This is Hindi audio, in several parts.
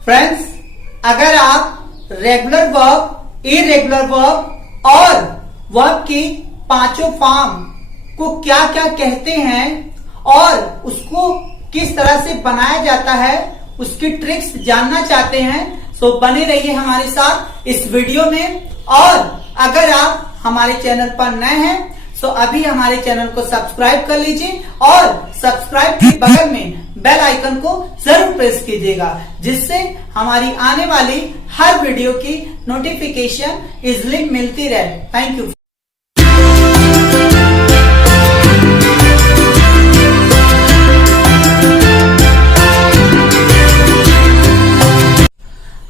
फ्रेंड्स, अगर आप रेगुलर वर्ब, इरेगुलर वर्ब और वर्ब की पांचों फॉर्म को क्या क्या कहते हैं और उसको किस तरह से बनाया जाता है उसकी ट्रिक्स जानना चाहते हैं तो बने रहिए हमारे साथ इस वीडियो में। और अगर आप हमारे चैनल पर नए हैं तो अभी हमारे चैनल को सब्सक्राइब कर लीजिए और सब्सक्राइब के बगल में बेल आइकन को जरूर प्रेस कीजिएगा, जिससे हमारी आने वाली हर वीडियो की नोटिफिकेशन इजीली मिलती रहे। Thank you.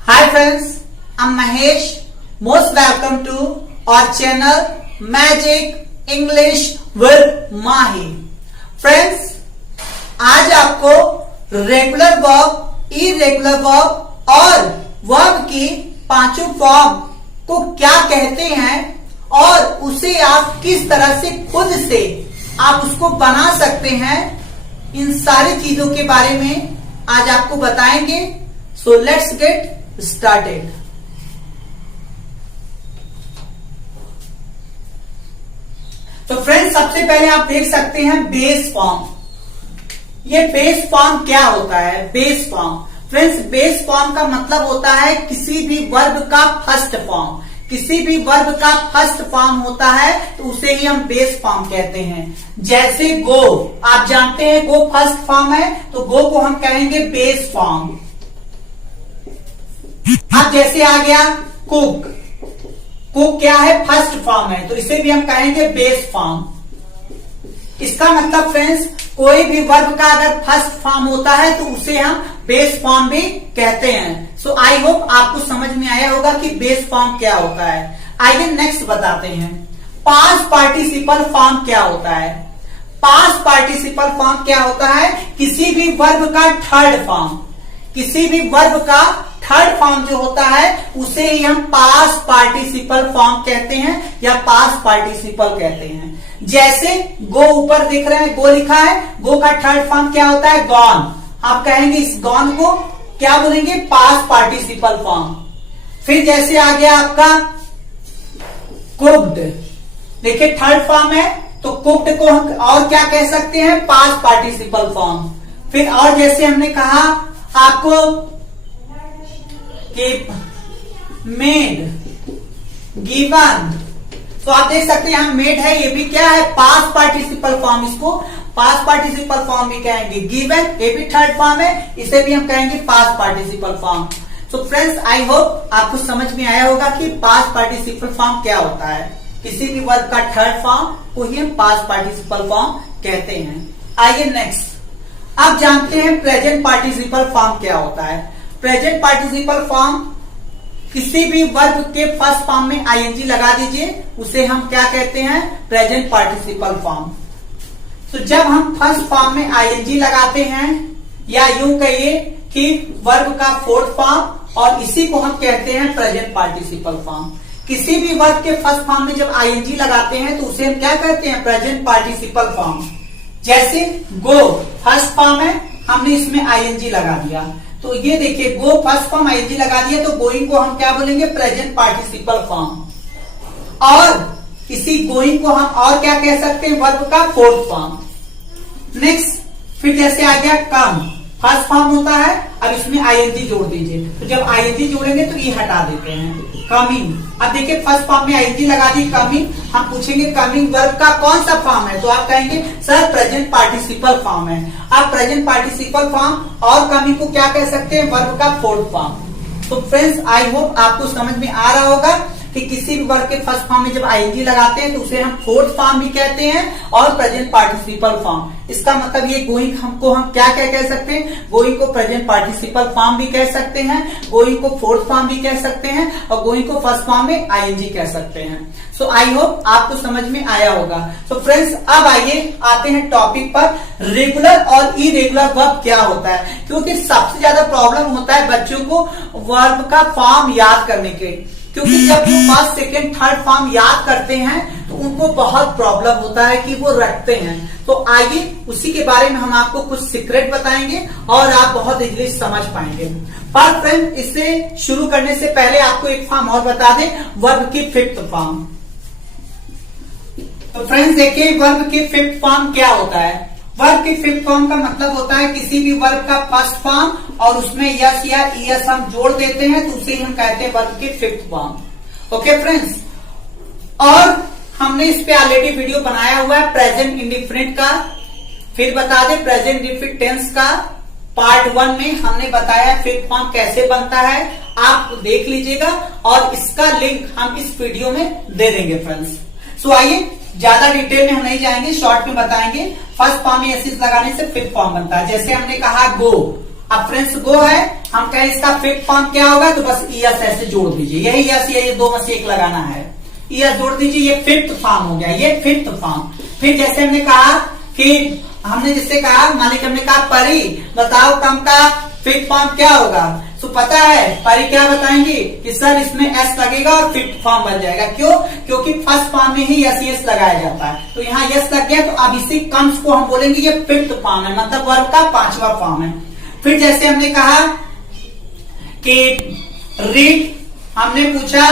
Hi friends, I'm Mahesh. Most welcome to our channel Magic English with Mahi. Friends, आज आपको रेगुलर वर्ब, इरेगुलर वर्ब और वर्ब की पांचों फॉर्म को क्या कहते हैं और उसे आप किस तरह से खुद से आप उसको बना सकते हैं, इन सारी चीजों के बारे में आज आपको बताएंगे। So let's get started. तो फ्रेंड्स, सबसे पहले आप देख सकते हैं बेस फॉर्म। ये बेस फॉर्म क्या होता है? Base form friends, base form का मतलब होता है किसी भी वर्ब का फर्स्ट फॉर्म। किसी भी वर्ब का फर्स्ट फॉर्म होता है तो उसे ही हम बेस फॉर्म कहते हैं। जैसे गो, आप जानते हैं गो फर्स्ट फॉर्म है तो गो को हम कहेंगे बेस फॉर्म। अब जैसे आ गया कुक, कुक क्या है? फर्स्ट फॉर्म है तो इसे भी हम कहेंगे बेस फॉर्म। इसका मतलब फ्रेंड्स, कोई भी वर्ब का अगर फर्स्ट फॉर्म होता है तो उसे हम बेस फॉर्म भी कहते हैं। सो आई होप आपको समझ में आया होगा कि बेस फॉर्म क्या होता है। आइए नेक्स्ट बताते हैं, पास्ट पार्टिसिपल फॉर्म क्या होता है। पास्ट पार्टिसिपल फॉर्म क्या होता है? किसी भी वर्ब का थर्ड फॉर्म। किसी भी वर्ब का थर्ड फॉर्म जो होता है उसे ही हम पास्ट पार्टिसिपल फॉर्म कहते हैं या पास्ट पार्टिसिपल कहते हैं। जैसे गो, ऊपर देख रहे हैं गो लिखा है, गो का थर्ड फॉर्म क्या होता है? गॉन। आप कहेंगे इस गॉन को क्या बोलेंगे? Past participle form. फिर जैसे आ गया आपका कुक्ड, देखिए थर्ड फॉर्म है तो कुक्ड को हम और क्या कह सकते हैं? Past participle form. फिर और जैसे हमने कहा आपको कि मेड, गिवन, तो आप देख सकते हैं यहां मेड है, ये भी क्या है? Past participle form. इसको पास्ट पार्टिसिपल फॉर्म भी कहेंगे। गिवन, ये भी थर्ड फॉर्म है, इसे भी हम कहेंगे past participle form. So friends, I hope आपको समझ में आया होगा कि पास्ट पार्टिसिपल फॉर्म क्या होता है। किसी भी वर्ब का थर्ड फॉर्म को ही हम पास्ट पार्टिसिपल फॉर्म कहते हैं। आइए नेक्स्ट, अब जानते हैं प्रेजेंट पार्टिसिपल फॉर्म क्या होता है। प्रेजेंट पार्टिसिपल फॉर्म, किसी भी वर्ब के फर्स्ट फॉर्म में आईएनजी लगा दीजिए, उसे हम क्या कहते हैं? Present participle form. तो जब हम फर्स्ट फॉर्म में आईएनजी लगाते हैं, या यूं कहिए कि वर्ब का फोर्थ फॉर्म, और इसी को हम कहते हैं प्रेजेंट पार्टिसिपल फॉर्म। किसी भी वर्ब के फर्स्ट फॉर्म में जब आईएनजी लगाते हैं तो उसे हम क्या कहते हैं? Present participle form. जैसे गो फर्स्ट फॉर्म है, हमने इसमें आईएनजी लगा दिया तो ये देखिए गो फर्स्ट फॉर्म आईएनजी लगा दिया तो गोइंग को हम क्या बोलेंगे? Present participle form. और इसी गोइंग को हम और क्या कह सकते हैं? वर्ब का फोर्थ फॉर्म। नेक्स्ट, फिर जैसे आ गया कम, फर्स्ट फॉर्म होता है, अब इसमें आईएनजी जोड़ दीजिए, तो जब आईएनजी जोड़ेंगे तो ये हटा देते हैं। कमिंग, अब देखिए फर्स्ट फॉर्म में आईएनजी लगा दी कमिंग, हम पूछेंगे कमिंग वर्ब का कौन सा फॉर्म है तो आप कहेंगे सर प्रेजेंट पार्टिसिपल फॉर्म है। आप प्रेजेंट पार्टिसिपल फॉर्म और कमिंग को क्या कह सकते हैं? वर्ब का फोर्थ फॉर्म। तो फ्रेंड्स, आई होप आपको समझ में आ रहा होगा कि किसी भी वर्ब के फर्स्ट फॉर्म में जब आईएनजी लगाते हैं तो उसे हम फोर्थ फॉर्म भी कहते हैं और प्रेजेंट पार्टिसिपल फॉर्म। इसका मतलब ये गोइंग हमको हम क्या क्या कह सकते हैं? गोइंग को प्रेजेंट पार्टिसिपल फॉर्म भी कह सकते हैं, गोइंग को फोर्थ फॉर्म भी कह सकते हैं और गोइंग को फर्स्ट फॉर्म में आईएनजी कह सकते हैं। सो आई होप आपको समझ में आया होगा। सो फ्रेंड्स, अब आइए आते हैं टॉपिक पर, रेगुलर और इरेगुलर वर्ब क्या होता है। क्योंकि सबसे ज्यादा प्रॉब्लम होता है बच्चों को वर्ब का फॉर्म याद करने के, क्योंकि जब वो फर्स्ट सेकेंड थर्ड फॉर्म याद करते हैं तो उनको बहुत प्रॉब्लम होता है कि वो रटते हैं। तो तो आइए उसी के बारे में हम आपको कुछ सीक्रेट बताएंगे और आप बहुत इजीली समझ पाएंगे। पर फ्रेंड, इससे शुरू करने से पहले आपको एक फॉर्म और बता दें, वर्ब की फिफ्थ फॉर्म। तो फ्रेंड्स देखिए, वर्ब की फिफ्थ फॉर्म क्या होता है। वर्ब की फिफ्थ फॉर्म का मतलब होता है किसी भी वर्ब का फर्स्ट फॉर्म और उसमें यस या ईएस हम जोड़ देते हैं तो उसे हम कहते हैं वर्ब की फिफ्थ फॉर्म। ओके फ्रेंड्स, और हमने इस पे ऑलरेडी वीडियो बनाया हुआ है प्रेजेंट इंडिफिनिट का। फिर बता दें, प्रेजेंट इंडिफिनिट टेंस का पार्ट 1 में हमने बताया फिफ्थ फॉर्म कैसे बनता है, आप देख लीजिएगा और इसका लिंक हम इस वीडियो में दे देंगे फ्रेंड्स। सो आइए, ज्यादा डिटेल में हम नहीं जाएंगे, शॉर्ट में बताएंगे। फर्स्ट फॉर्म में एसिस लगाने से फिफ्थ फॉर्म बनता है। जैसे हमने कहा गो, अब फ्रेंड्स गो है, हम कहें इसका फिफ्थ फॉर्म क्या होगा, तो बस ईएस ऐसे जोड़ दीजिए, यही यस ये दो में से एक लगाना है, ईएस जोड़ दीजिए, ये फिफ्थ फॉर्म हो गया, ये फिफ्थ फॉर्म। फिर जैसे हमने कहा कि हमने जिससे कहा, मालिक हमने कहा परी, बताओ कम का फिफ्थ फॉर्म क्या होगा। तो पता है परी क्या बताएंगे कि सर इसमें एस लगेगा और फिफ्थ फॉर्म बन जाएगा। क्यों? क्योंकि फर्स्ट फॉर्म में ही यस यस लगाया जाता है, तो यहाँ यस लग गया, तो अब इसी कम्स को हम बोलेंगे ये फिफ्थ फॉर्म है, मतलब वर्ब का पांचवा फॉर्म है। फिर जैसे हमने कहा कि रीड, हमने पूछा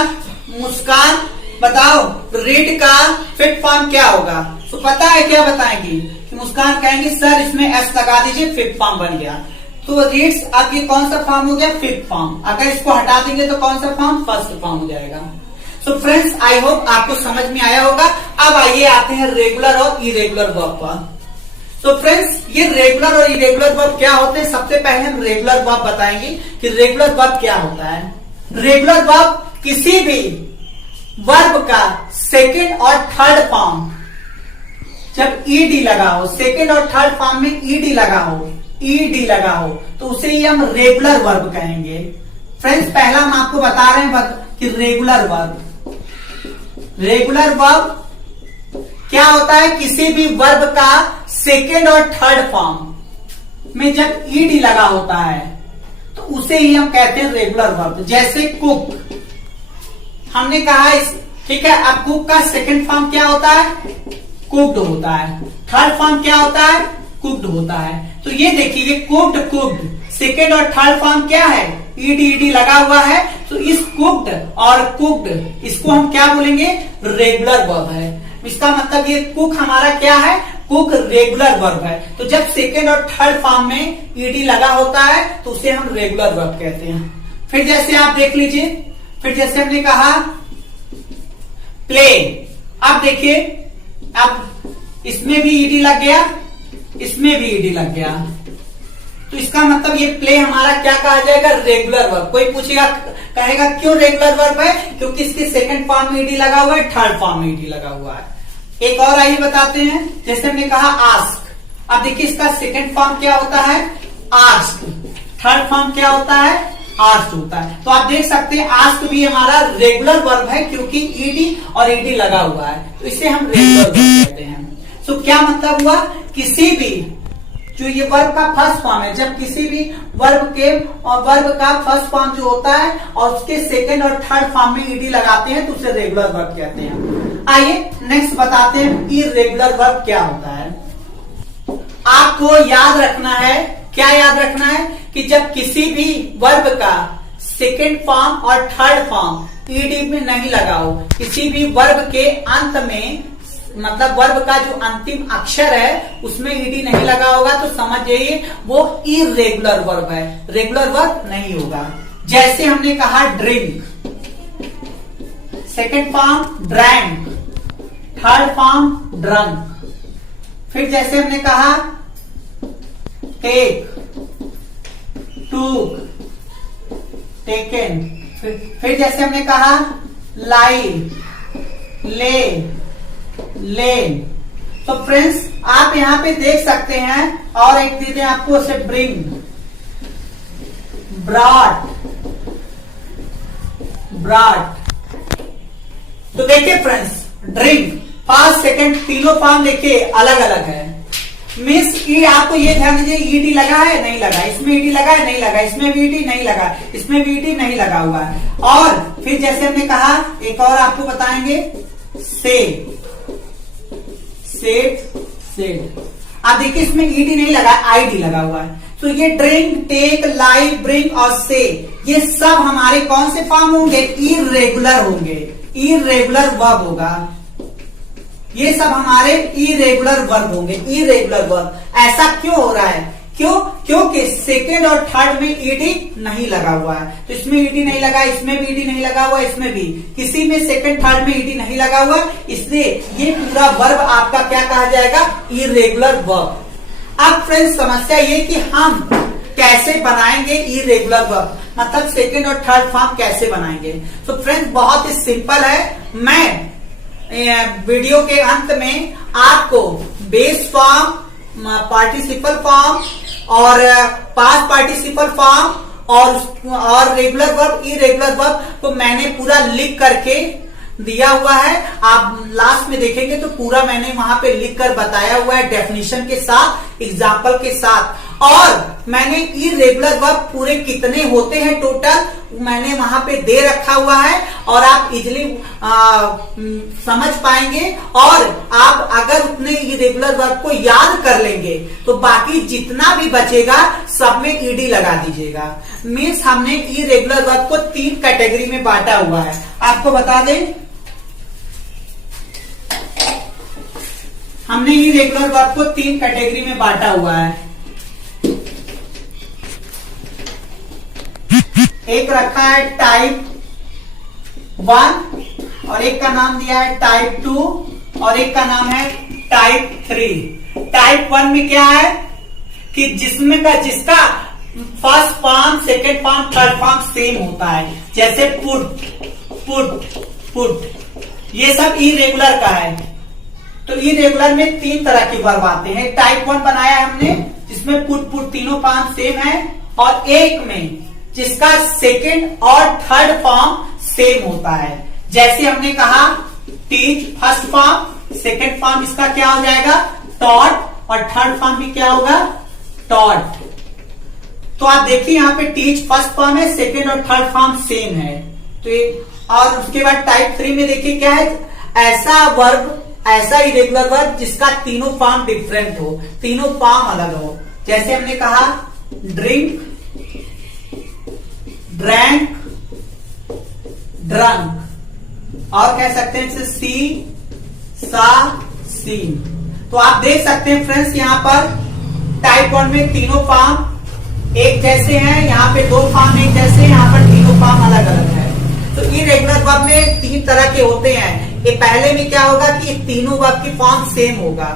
मुस्कान, बताओ रीड का फिफ्थ फॉर्म क्या होगा। तो पता है क्या बताएंगी कि मुस्कान कहेंगे सर इसमें एस लगा दीजिए, फिफ्थ फॉर्म बन गया। तो रीड्स, अब ये कौन सा फॉर्म हो गया, फिफ्थ फॉर्म। अगर इसको हटा देंगे तो कौन सा फॉर्म, फर्स्ट फॉर्म हो जाएगा। सो फ्रेंड्स, आई होप आपको समझ में आया होगा। अब आइए आते हैं रेगुलर और इरेगुलर वर्ब पर। तो फ्रेंड्स, ये रेगुलर और इरेगुलर वर्ब क्या होते हैं, सबसे पहले हम रेगुलर वर्ब बताएंगे कि रेगुलर वर्ब क्या होता है। रेगुलर वर्ब किसी भी वर्ब का सेकेंड और थर्ड फॉर्म जब ईडी लगा हो, सेकेंड और थर्ड फॉर्म में ईडी लगा हो, ईडी लगा हो, तो उसे ही हम रेगुलर वर्ब कहेंगे। फ्रेंड्स, पहला हम आपको बता रहे हैं कि रेगुलर वर्ब, रेगुलर वर्ब क्या होता है, किसी भी वर्ब का सेकेंड और थर्ड फॉर्म में जब ईडी लगा होता है तो उसे ही हम कहते हैं रेगुलर वर्ब। जैसे कुक, हमने कहा ठीक है, अब कुक का सेकेंड फॉर्म क्या होता है, कुक्ड होता है, थर्ड फॉर्म क्या होता है, कुक्ड होता है। तो ये देखिए, ये कुक्ड, कुक्ड, सेकेंड और थर्ड फॉर्म क्या है, ईडी ईडी लगा हुआ है, तो इस कुक्ड और कुक्ड इसको हम क्या बोलेंगे, रेगुलर वर्ब है। इसका मतलब ये कुक हमारा क्या है, कुक रेगुलर वर्ब है। तो जब सेकेंड और थर्ड फॉर्म में ईडी लगा होता है तो उसे हम रेगुलर वर्ब कहते हैं। फिर जैसे आप देख लीजिए, फिर जैसे हमने कहा प्ले, अब देखिए, अब इसमें भी ईडी लग गया, इसमें भी ईडी लग गया, तो इसका मतलब ये प्ले हमारा क्या कहा जाएगा, रेगुलर वर्ब। कोई पूछेगा, कहेगा क्यों रेगुलर वर्ब है, क्योंकि इसके सेकंड फॉर्म में ईडी लगा हुआ है, थर्ड फॉर्म में ईडी लगा हुआ है। एक और आइए बताते हैं, जैसे हमने कहा आस्क, अब देखिए इसका सेकंड फॉर्म क्या होता है, आस्क, थर्ड फॉर्म क्या होता है, आस्क होता है। तो आप देख सकते हैं आस्क भी हमारा रेगुलर वर्ब है क्योंकि ईडी और ईडी लगा हुआ है, तो इसे हम रेगुलर वर्ब कहते हैं। तो क्या मतलब हुआ, किसी भी जो ये वर्ब का फर्स्ट फॉर्म है, जब किसी भी वर्ब के और वर्ब का फर्स्ट फॉर्म जो होता है और उसके सेकंड और थर्ड फॉर्म में ईडी लगाते हैं तो उसे रेगुलर वर्ब कहते हैं। आइए नेक्स्ट बताते हैं इरेगुलर वर्ब क्या होता है। आपको याद रखना है, क्या याद रखना है कि जब किसी भी वर्ब का सेकंड फॉर्म और थर्ड फॉर्म ईडी में नहीं लगा हो, किसी भी वर्ब के अंत में, मतलब वर्ब का जो अंतिम अक्षर है उसमें ईडी नहीं लगा होगा, तो समझ जाइए वो इरेगुलर वर्ब है, रेगुलर वर्ब नहीं होगा। जैसे हमने कहा drink, second form drank, third form drunk. फिर जैसे हमने कहा टेक, टूक, टेकन। फिर जैसे हमने कहा लाई, ले, लेन। तो फ्रेंड्स आप यहां पे देख सकते हैं, और एक दीजिए आपको उसे ब्रिंग, ब्रॉड, ब्रॉड। तो देखिए फ्रेंड्स, ड्रिंक फर्स्ट सेकंड तीनों फॉर्म देखिए अलग अलग है। मीन्स ई, आपको ये ध्यान दीजिए, ईडी लगा है नहीं लगा, इसमें ईडी लगा है नहीं लगा, इसमें भी ईडी नहीं लगा, इसमें भी ईडी नहीं लगा हुआ है। और फिर जैसे हमने कहा, एक और आपको बताएंगे, सेट, सेट, सेड। अब देखिए इसमें ईडी नहीं लगा, आईडी लगा हुआ है। तो ये ड्रिंक, टेक, लाई, ब्रिंग और से, ये सब हमारे कौन से फॉर्म होंगे? इरेगुलर होंगे, इरेगुलर वर्ब होगा। ये सब हमारे इरेगुलर वर्ब होंगे, इरेगुलर वर्ब। ऐसा क्यों हो रहा है? क्यों? क्योंकि सेकेंड और थर्ड में ईडी नहीं लगा हुआ है। तो इसमें ईडी नहीं लगा, इसमें भी ईडी नहीं लगा हुआ, इसमें भी, किसी में सेकेंड थर्ड में ईडी नहीं लगा हुआ, इसलिए ये पूरा वर्ब आपका क्या कहा जाएगा? Irregular verb. अब फ्रेंड्स समस्या ये कि हम कैसे बनाएंगे इरेगुलर वर्ब, मतलब सेकेंड और थर्ड फॉर्म कैसे बनाएंगे? तो फ्रेंड्स बहुत ही सिंपल है। मैं वीडियो के अंत में आपको बेस फॉर्म, पार्टिसिपल फॉर्म और पास्ट पार्टिसिपल फॉर्म और रेगुलर वर्ब, इरेगुलर वर्ब को मैंने पूरा लिख करके दिया हुआ है। आप लास्ट में देखेंगे तो पूरा मैंने वहां पे लिख कर बताया हुआ है, डेफिनेशन के साथ, एग्जाम्पल के साथ। और मैंने इरेगुलर वर्ब पूरे कितने होते हैं टोटल मैंने वहां पे दे रखा हुआ है, और आप इजिली समझ पाएंगे। और आप अगर उतने इरेगुलर वर्ब को याद कर लेंगे तो बाकी जितना भी बचेगा सब में ईडी लगा दीजिएगा। मीन्स हमने इरेगुलर वर्ब को 3 कैटेगरी में बांटा हुआ है। आपको बता दें, हमने इरेगुलर वर्ब को 3 कैटेगरी में बांटा हुआ है। एक रखा है टाइप 1 और एक का नाम दिया है टाइप 2 और एक का नाम है टाइप 3। टाइप 1 में क्या है कि जिसका first form, second form, third form same होता है, जैसे पुट, पुट, पुट, ये सब इरेगुलर का है। तो इरेगुलर में 3 तरह के वर्ब आते हैं। टाइप 1 बनाया हमने जिसमें पुट, पुट तीनों फॉर्म सेम है, और एक में जिसका सेकेंड और थर्ड फॉर्म सेम होता है। जैसे हमने कहा teach first form, second form इसका क्या हो जाएगा? टॉट, और थर्ड फॉर्म भी क्या होगा? टॉट। तो आप देखिए यहाँ पे टीच फर्स्ट फॉर्म है, सेकेंड और थर्ड फॉर्म सेम है। तो ये, और उसके बाद टाइप 3 में देखिए क्या है? ऐसा वर्ब, ऐसा इरेगुलर वर्ब जिसका तीनों फॉर्म डिफरेंट हो, तीनों फॉर्म अलग हो। जैसे हमने कहा ड्रिंक, ड्रैंक, ड्रंक, और कह सकते हैं सी, सा, सीन। तो आप देख सकते हैं फ्रेंड्स यहाँ पर टाइप 1 में तीनों फॉर्म एक जैसे हैं, यहाँ पे 2 फॉर्म एक जैसे हैं, यहाँ पर तीनों फॉर्म अलग अलग है। तो इरेगुलर वर्ब में 3 तरह के होते हैं। ये पहले में क्या होगा कि तीनों वर्ब की फॉर्म सेम होगा।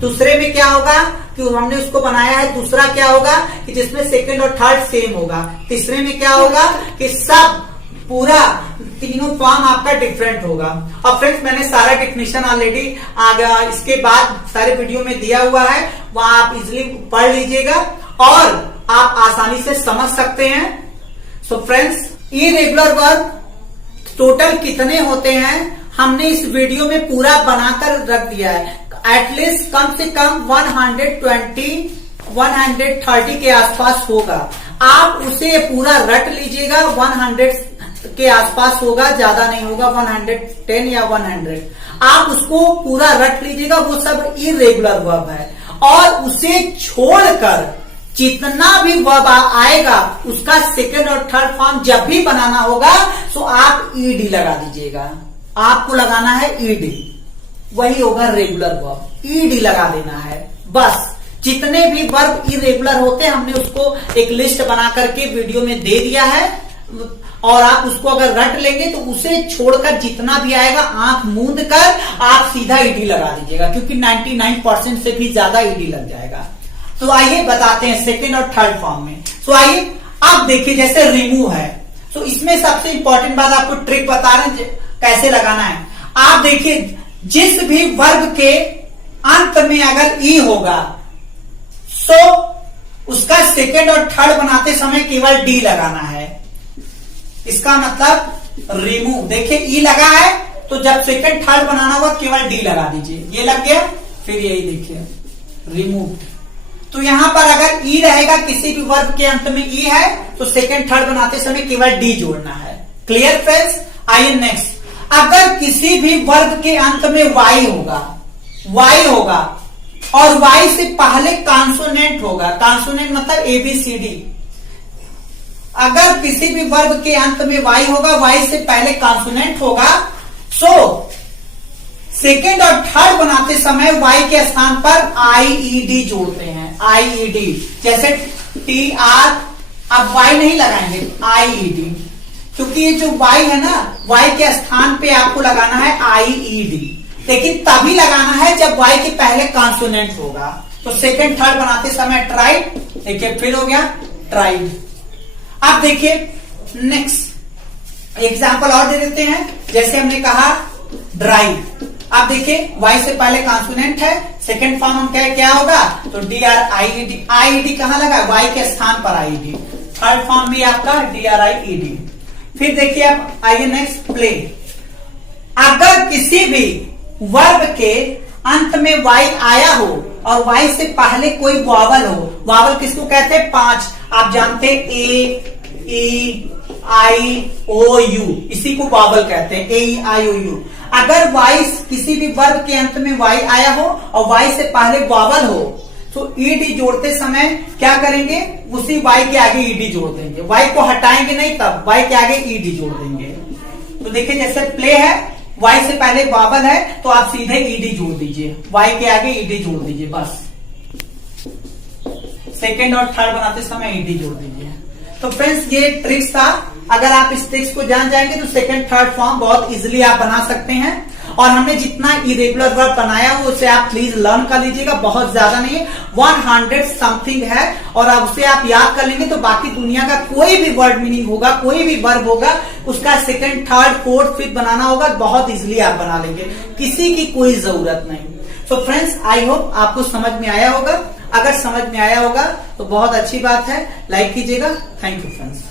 दूसरे में क्या होगा कि हमने उसको बनाया है, दूसरा क्या होगा कि जिसमें सेकंड और थर्ड सेम होगा। तीसरे में क्या होगा कि सब पूरा तीनों फॉर्म आपका डिफरेंट होगा। और फ्रेंड्स मैंने सारा डेफिनेशन ऑलरेडी इसके बाद सारे वीडियो में दिया हुआ है, वहां आप इजिली पढ़ लीजिएगा और आप आसानी से समझ सकते हैं। So friends irregular verb total कितने होते हैं हमने इस वीडियो में पूरा बनाकर रख दिया है। एटलीस्ट कम से कम 120, 130 के आसपास होगा। आप उसे पूरा रट लीजिएगा, 100 के आसपास होगा, ज्यादा नहीं होगा, 110 या 100। आप उसको पूरा रट लीजिएगा, वो सब इरेगुलर वर्ब है। और उसे छोड़कर जितना भी वर्ब आएगा उसका सेकंड और थर्ड फॉर्म जब भी बनाना होगा तो आप ईडी लगा दीजिएगा। आपको लगाना है ईडी, वही होगा रेगुलर वर्ब। ईडी लगा देना है बस। जितने भी वर्ब इरेगुलर होते हैं हमने उसको एक लिस्ट बना करके वीडियो में दे दिया है, और आप उसको अगर रट लेंगे तो उसे छोड़कर जितना भी आएगा आंख मूंद कर आप सीधा ईडी लगा दीजिएगा, क्योंकि 99% से भी ज्यादा ईडी लग जाएगा। तो आइए बताते हैं सेकेंड और थर्ड फॉर्म में। तो आइए अब देखिए, जैसे रिमूव है तो इसमें सबसे इंपॉर्टेंट बात आपको ट्रिक बता रहे हैं कैसे लगाना है। आप देखिए जिस भी वर्ब के अंत में अगर ई होगा सो उसका सेकेंड और थर्ड बनाते समय केवल डी लगाना है। इसका मतलब रिमूव, देखिए ई लगा है तो जब सेकेंड थर्ड बनाना होगा केवल डी लगा दीजिए। ये लग गया, फिर यही देखिए रिमूव। तो यहां पर अगर ई रहेगा, किसी भी वर्ब के अंत में ई है तो सेकेंड थर्ड बनाते समय केवल डी जोड़ना है। Clear friends? आइए नेक्स्ट। अगर किसी भी वर्ब के अंत में वाई होगा, वाई होगा और वाई से पहले कॉन्सोनेंट होगा, कॉन्सोनेंट मतलब ABCD। अगर किसी भी वर्ब के अंत में वाई होगा, वाई से पहले कॉन्सोनेंट होगा, सो सेकेंड और थर्ड बनाते समय वाई के स्थान पर IED जोड़ते हैं, IED। जैसे TR, अब वाई नहीं लगाएंगे, IED, क्योंकि ये जो वाई है ना, वाई के स्थान पे आपको लगाना है IED, लेकिन तभी लगाना है जब वाई के पहले कॉन्सोनेंट होगा। तो सेकेंड थर्ड बनाते समय ट्राइड, देखिए फिर हो गया ट्राइड। अब देखिए नेक्स्ट एग्जाम्पल और दे देते हैं, जैसे हमने कहा ड्राइव। अब देखिए वाई से पहले कॉन्सोनेंट है, सेकेंड फॉर्म हम क्या होगा, तो DRIED। IED कहां लगा, वाई के स्थान पर IED। थर्ड फॉर्म भी आपका DRIED। फिर देखिए आप आइए नेक्स्ट प्ले। अगर किसी भी वर्ब के अंत में वाई आया हो और वाई से पहले कोई वावल हो, वावल किसको कहते हैं, 5 आप जानते हैं, A E I O U, इसी को वावल कहते हैं, A E I O U। अगर वाई किसी भी वर्ब के अंत में वाई आया हो और वाई से पहले वावल हो, तो ED जोड़ते समय क्या करेंगे, उसी वाई के आगे ED जोड़ देंगे। वाई को हटाएंगे नहीं, तब वाई के आगे ED जोड़ देंगे। तो देखिए जैसे प्ले है, वाई से पहले वावल है तो आप सीधे ED जोड़ दीजिए, वाई के आगे ED जोड़ दीजिए, बस। सेकेंड और थर्ड बनाते समय ED जोड़ दीजिए। तो फ्रेंड्स ये ट्रिक्स था, अगर आप इस ट्रिक्स को जान जाएंगे तो सेकेंड थर्ड फॉर्म बहुत इजीली आप बना सकते हैं। और हमने जितना इरेगुलर वर्ब बनाया हो उसे आप प्लीज लर्न कर लीजिएगा, बहुत ज्यादा नहीं है, 100 समथिंग है, और अब उसे आप याद कर लेंगे तो बाकी दुनिया का कोई भी वर्ड मीनिंग होगा, कोई भी वर्ब होगा, उसका सेकंड थर्ड फोर्थ फिफ्थ बनाना होगा, बहुत इजीली आप बना लेंगे, किसी की कोई जरूरत नहीं। सो फ्रेंड्स आई होप आपको समझ में आया होगा। अगर समझ में आया होगा तो बहुत अच्छी बात है, लाइक कीजिएगा। Thank you friends.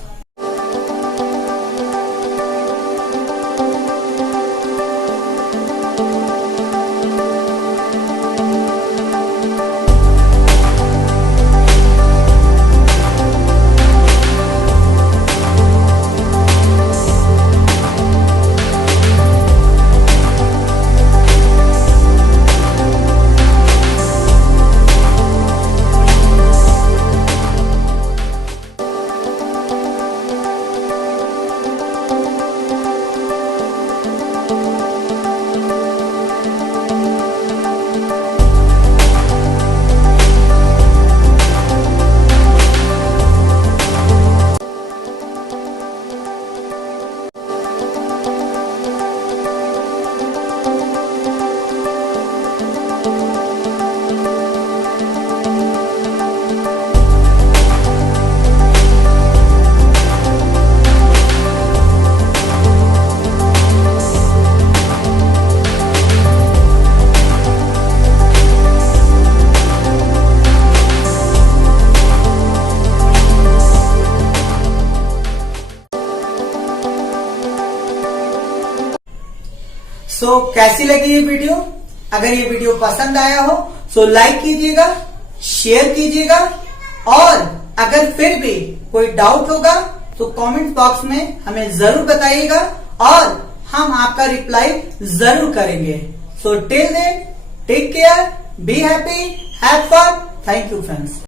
कैसी लगी ये वीडियो? अगर ये वीडियो पसंद आया हो तो लाइक कीजिएगा, शेयर कीजिएगा, और अगर फिर भी कोई डाउट होगा तो कमेंट बॉक्स में हमें जरूर बताइएगा और हम आपका रिप्लाई जरूर करेंगे। So till then take care, be happy, have fun. Thank you friends.